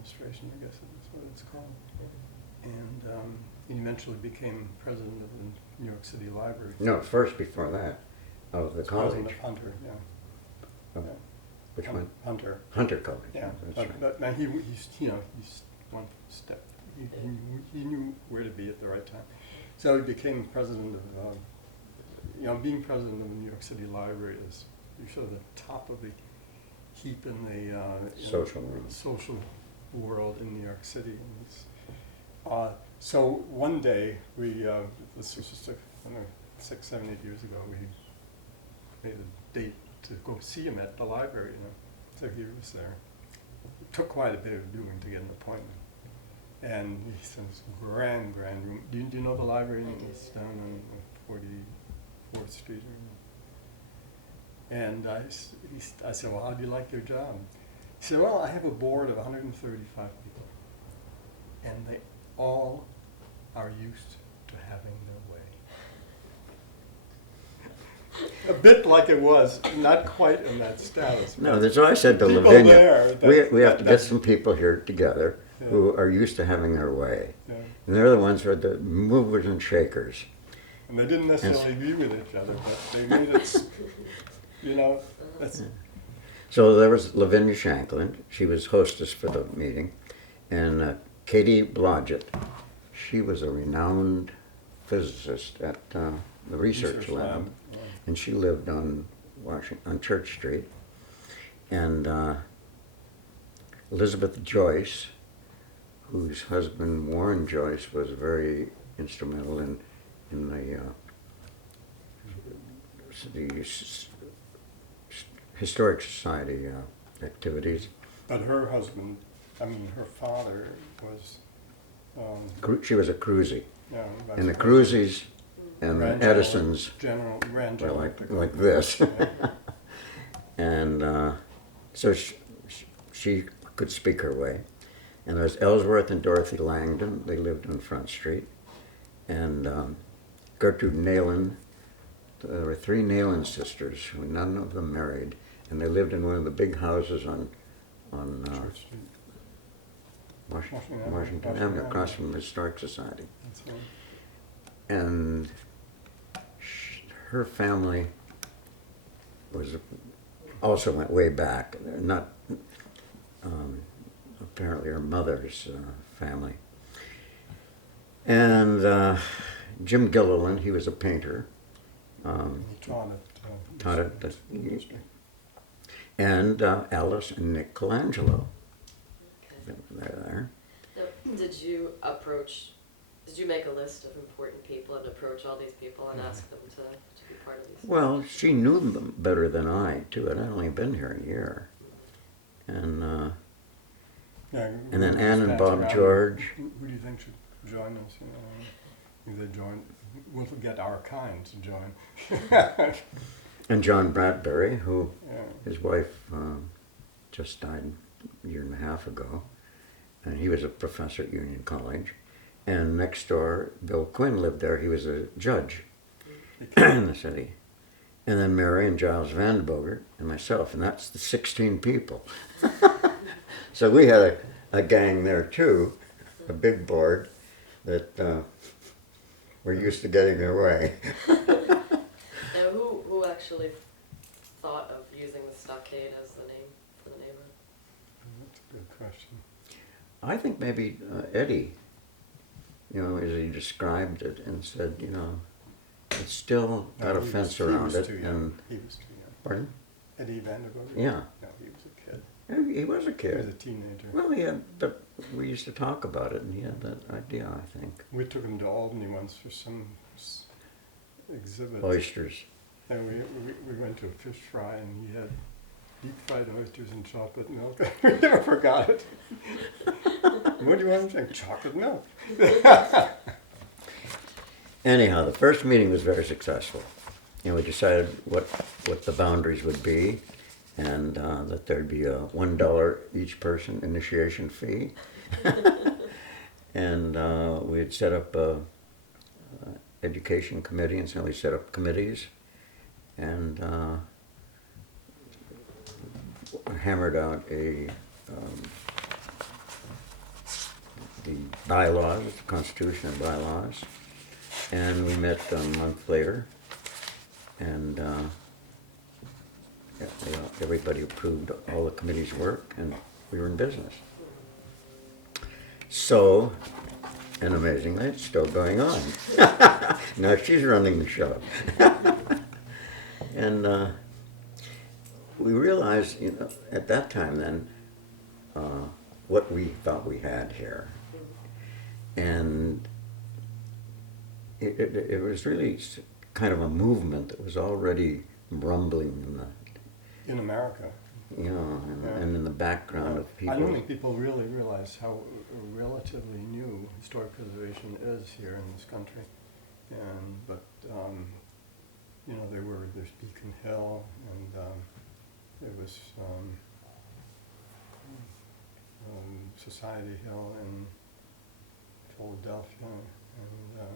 administration, I guess that's what it's called. And he eventually became president of the New York City Library. No, first before that, of the college. President of Hunter, yeah. Oh, Yeah. which one? Hunter. Hunter College. Yeah, That's but, right. but now he's one step. He knew where to be at the right time. So he became president of, being president of the New York City Library is sort of the top of the heap in the Social world. social world in New York City. And it's, so one day this was just I don't know, 6, 7, 8 years ago, we made a date to go see him at the library, So he was there. It took quite a bit of doing to get an appointment. And he says, grand room. Do you know the library? It's down on 44th Street. And I said, well, how do you like your job? He said, well, I have a board of 135 people. And they all are used to having their way. A bit like it was, not quite in that status. No, that's what I said to People Lavinia. there We have to get some people here together who are used to having their way. Yeah. And they're the ones who are the movers and shakers. And they didn't necessarily agree with each other, but they made it, that's, So there was Lavinia Shanklin. She was hostess for the meeting. And Katie Blodgett. She was a renowned physicist at the research lab. Yeah. And she lived on Church Street. And Elizabeth Joyce, whose husband Warren Joyce was very instrumental in the Historic Society activities. But her husband, her father was, She was a Cruzy. yeah. And the Cruzys and the Edisons Ran were General like this. Yeah. And so she could speak her way. And there's Ellsworth and Dorothy Langdon. They lived on Front Street. And Gertrude Nayland. There were 3 Nayland sisters, who none of them married. And they lived in one of the big houses on Church Street. Washington Avenue, across from the Historic Society. That's right. And her family also went way back. Not apparently her mother's family. And Jim Gilliland, he was a painter. He Taught at the and Alice and Nick Colangelo. Okay. They're there. Now, did you make a list of important people and approach all these people and ask them to be part of these? Well, she knew them better than I, too. I'd only been here a year. And and then Ann and Bob George. Who do you think should join us? If they join, we'll get our kind to join. And John Bradbury, who Yeah. his wife just died a year and a half ago. And he was a professor at Union College. And next door, Bill Quinn lived there. He was a judge in the city. And then Mary and Giles Vandenboger and myself. And that's the 16 people. So we had a gang there too, a big board that were used to getting their way. Now, who actually thought of using the stockade as the name for the neighborhood? That's a good question. I think maybe Eddie, as he described it and said, it's still got a fence around it. And He was too young. pardon? Eddie Vanderbilt? Yeah. No, he was a kid. He was a He was a kid. teenager. Well, but we used to talk about it, and he had that idea, I think. We took him to Albany once for some exhibit. Oysters. And we went to a fish fry, and he had deep fried oysters and chocolate milk. We never forgot it. What do you want to drink? Chocolate milk. Anyhow, the first meeting was very successful. And we decided what the boundaries would be, and that there'd be a $1 each person initiation fee. And we'd set up a education committee, and so we set up committees, and hammered out a bylaws, the Constitution and bylaws. And we met a month later, and everybody approved all the committee's work, and we were in business. So, and amazingly, it's still going on. Now she's running the show. And we realized, at that time then, what we thought we had here. And it was really kind of a movement that was already rumbling In America. and in the background of people. I don't think people really realize how relatively new historic preservation is here in this country. But there's Beacon Hill, and there was Society Hill in Philadelphia, and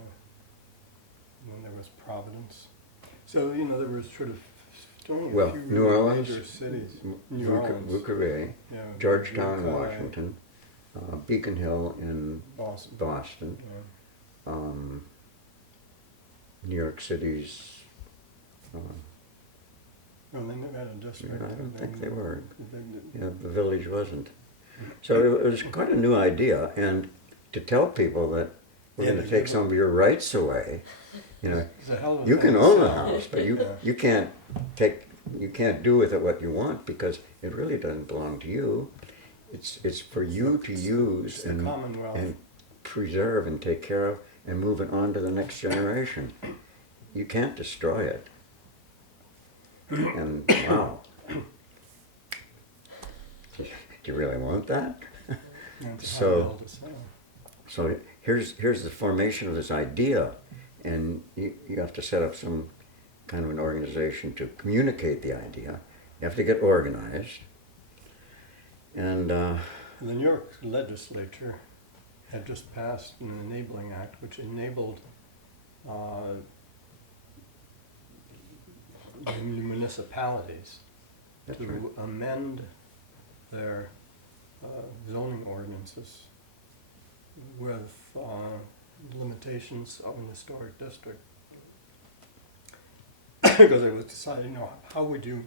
then there was Providence. So there was sort of only a few New Orleans, major cities. New Orleans, Bouquet, yeah, Georgetown, Buckeye, Washington, Beacon Hill in Boston. Yeah. New York City's. No, they never had a district. I don't think they were. They- Yeah, the village wasn't. So it was quite a new idea, and to tell people that we're Yeah, going to but take you- some of your rights away, It's a hell of a you thing can to own the sell. house, but Yeah. you can't do with it what you want, because it really doesn't belong to you. It's for you to use It's the and Commonwealth. preserve and take care of and move it on to the next generation. You can't destroy it. And wow. Do you really want that? And it's So- hard to sell. So here's the formation of this idea, and you have to set up some kind of an organization to communicate the idea. You have to get organized. And The New York legislature had just passed an enabling act which enabled the municipalities that's to right. amend their zoning ordinances with limitations of an historic district. Because it was deciding, how would you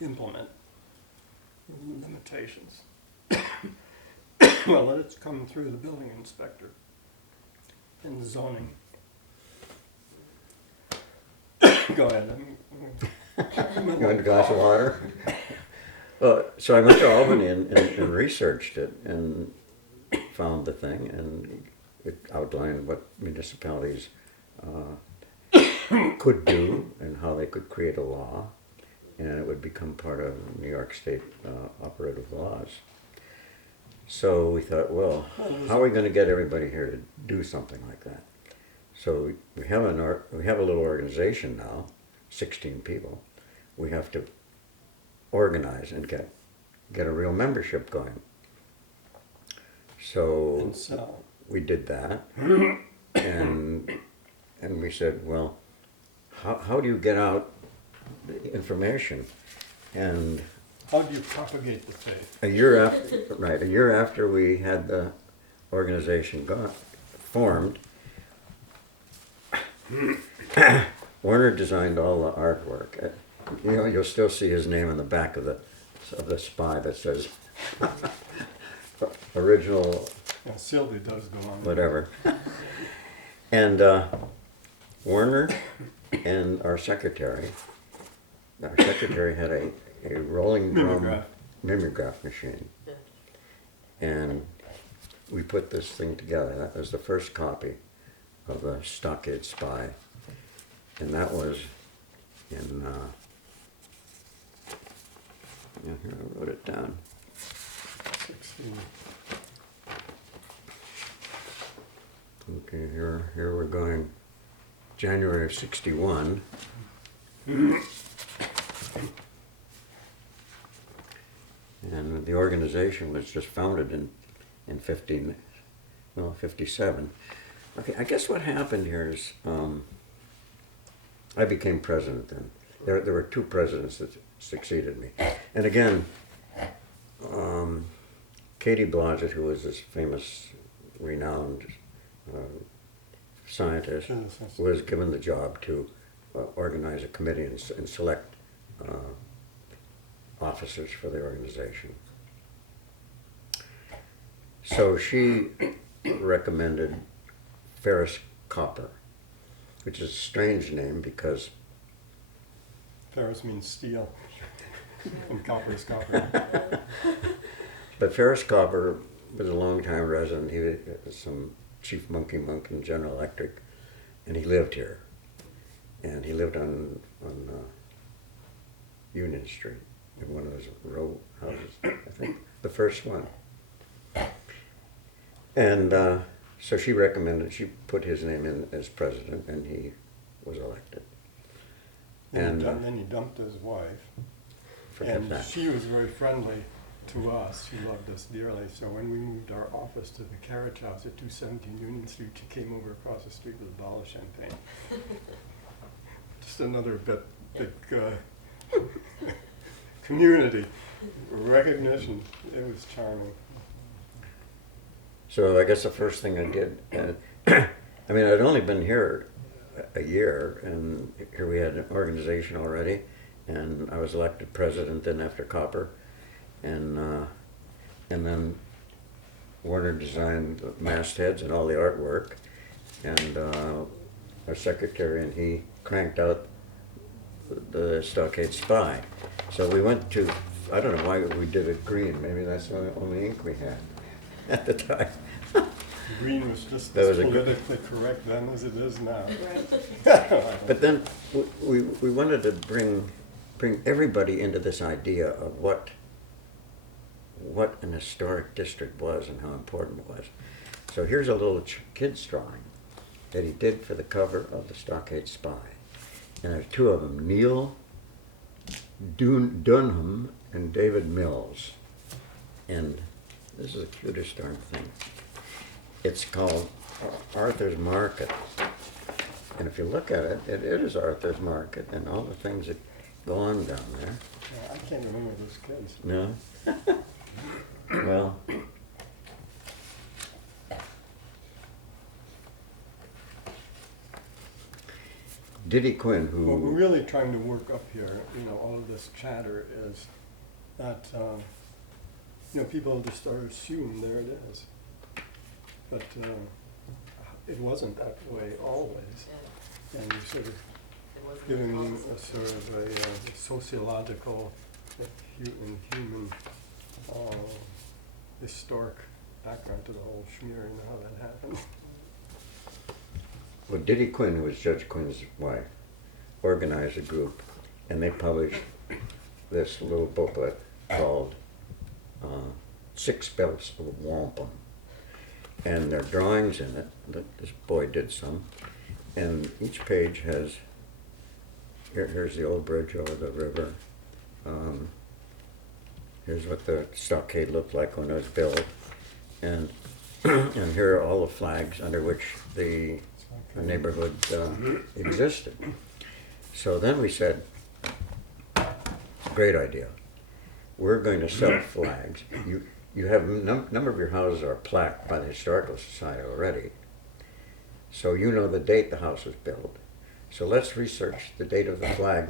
implement limitations? Well, let it come through the building inspector and the zoning. Go ahead. You want a glass of water? Well, so I went to Albany and researched it and found the thing, and it outlined what municipalities could do and how they could create a law, and it would become part of New York State operative laws. So we thought, well, how are we going to get everybody here to do something like that? So we have a little organization now, 16 people. We have to organize and get a real membership going. So And sell. we did that, and we said, well, how do you get out the information? And How do you propagate the faith? a year after we had the organization formed, Werner designed all the artwork. You'll still see his name on the back of the spy that says original Yeah, Sylvie does go on. whatever. And Werner and our secretary had a rolling drum mimeograph machine. Yeah. And we put this thing together. That was the first copy of the Stockade Spy. And that was in, here I wrote it down. 16. Okay, here we're going January of '61. And the organization was just founded in 57. Okay, I guess what happened here is I became president then. There were two presidents that succeeded me. And again, Katie Blodgett, who was this famous, renowned scientist, was given the job to organize a committee and select officers for the organization. So she recommended Ferris Copper, which is a strange name because Ferris means steel, and copper is copper. But Ferris Copper was a long-time resident. He was some chief monkey monk in General Electric, and he lived here. And he lived on Union Street in one of those row houses, I think, the first one. And so she recommended, she put his name in as president, and he was elected. And then he dumped his wife, forget and that. she was very friendly to us. She loved us dearly. So when we moved our office to the carriage house at 217 Union Street, she came over across the street with a bottle of champagne. Just another big community recognition. It was charming. So I guess the first thing I did, I mean, I'd only been here a year, and here we had an organization already, and I was elected president then after Copper, and then Werner designed the mastheads and all the artwork, and our secretary and he cranked out the Stockade Spy. So we went to, I don't know why we did it green, maybe that's the only ink we had at the time. Green was just That as was a politically correct then as it is now. But then we wanted to bring everybody into this idea of what an historic district was and how important it was. So here's a little kid's drawing that he did for the cover of the Stockade Spy. And there's two of them, Neil Dunham and David Mills. And this is the cutest darn thing. It's called Arthur's Market. And if you look at it, it is Arthur's Market and all the things that go on down there. Yeah, I can't remember those kids. No? Well, Diddy Quinn, What we're who really trying to work up here, all of this chatter is that, people just sort of assume there it is. But it wasn't that way always. Yeah. And you sort of It wasn't giving possible. a sort of a sociological and human historic background to the whole schmear and how that happened. well, Diddy Quinn, who was Judge Quinn's wife, organized a group, and they published this little booklet called Six Belts of Wampum. And there are drawings in it that this boy did some, and each page has, here's the old bridge over the river. Here's what the stockade looked like when it was built, and and here are all the flags under which the neighborhood existed. So then we said, great idea. We're going to sell flags. You have number of your houses are plaqued by the Historical Society already. So you know the date the house was built. So let's research the date of the flag